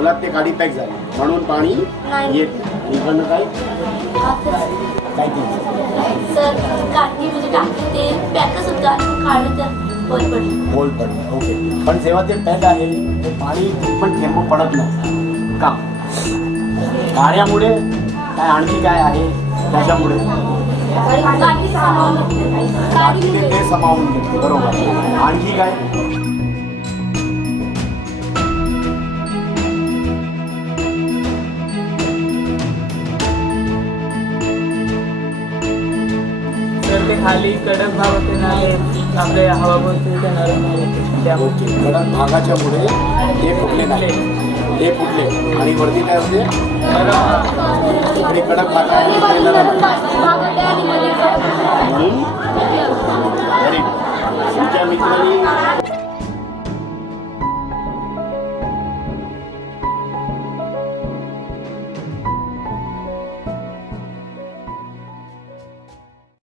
ढोलात ते गाडी पॅक झाली म्हणून पाणी येत इकडनं काय काय केलं सर काठी म्हणजे टाकी ते पॅकच होतं आणि काढलं तर होल पडलं. ओके. पण जेव्हा ते पॅक आहे ते पाणी पण थेंब पडत नाही का कार्यामुळे काय आणखी काय आहे त्याच्यामुळे काठी ते सामावून घेते बरोबर. आणखी काय तर ते खाली कडक भाग होते ना आपले हवा बोलते ते नरम होते ओके. कडक भागाच्यामुळे हे फुटले नाही हे फुटले आणि वरती काय होते इकडे कडक भाग आहे इकडे नरम म्हणून तुमच्या मित्रांनी